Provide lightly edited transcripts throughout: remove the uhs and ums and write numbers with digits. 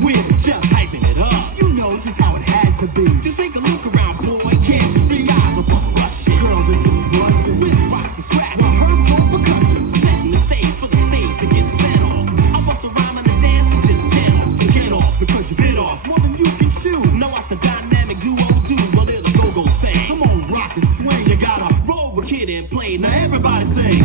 We're just hyping it up. You know just how it had to be. Just take a look around, boy. Can't you see guys are rushing? Girls are just busting. With rocks and scratch. The herbs on percussion. Setting the stage for the stage to get set off. I bust a rhyme on the dance and just jam off. So get off because you bit off more than you can chew. Now watch the dynamic duo do a little go-go thing. Come on, rock and swing. You gotta roll with Kid and Play. Now everybody sing.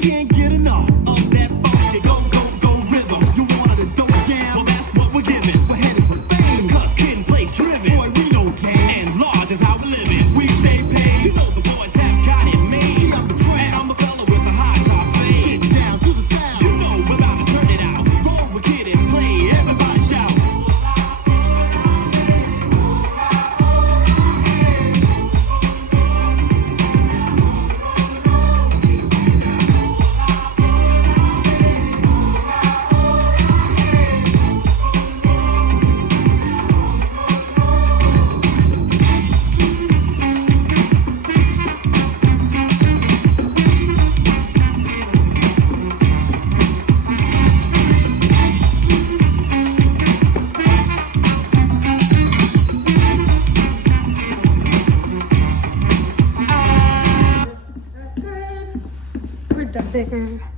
Can't get enough of that funky go, go, go rhythm. You wanted a dope jam? Well, that's what we're giving. We're headed for fame, cause Kid and Play's driven. Boy, we don't care. And large is how we live it. We stay paid. You know the boys have got it made. See, I'm the track. And I'm a fella with the high top fade. Get down to the sound. You know we're about to turn it out. Roll with Kid and Play. Everybody shout. We're done there.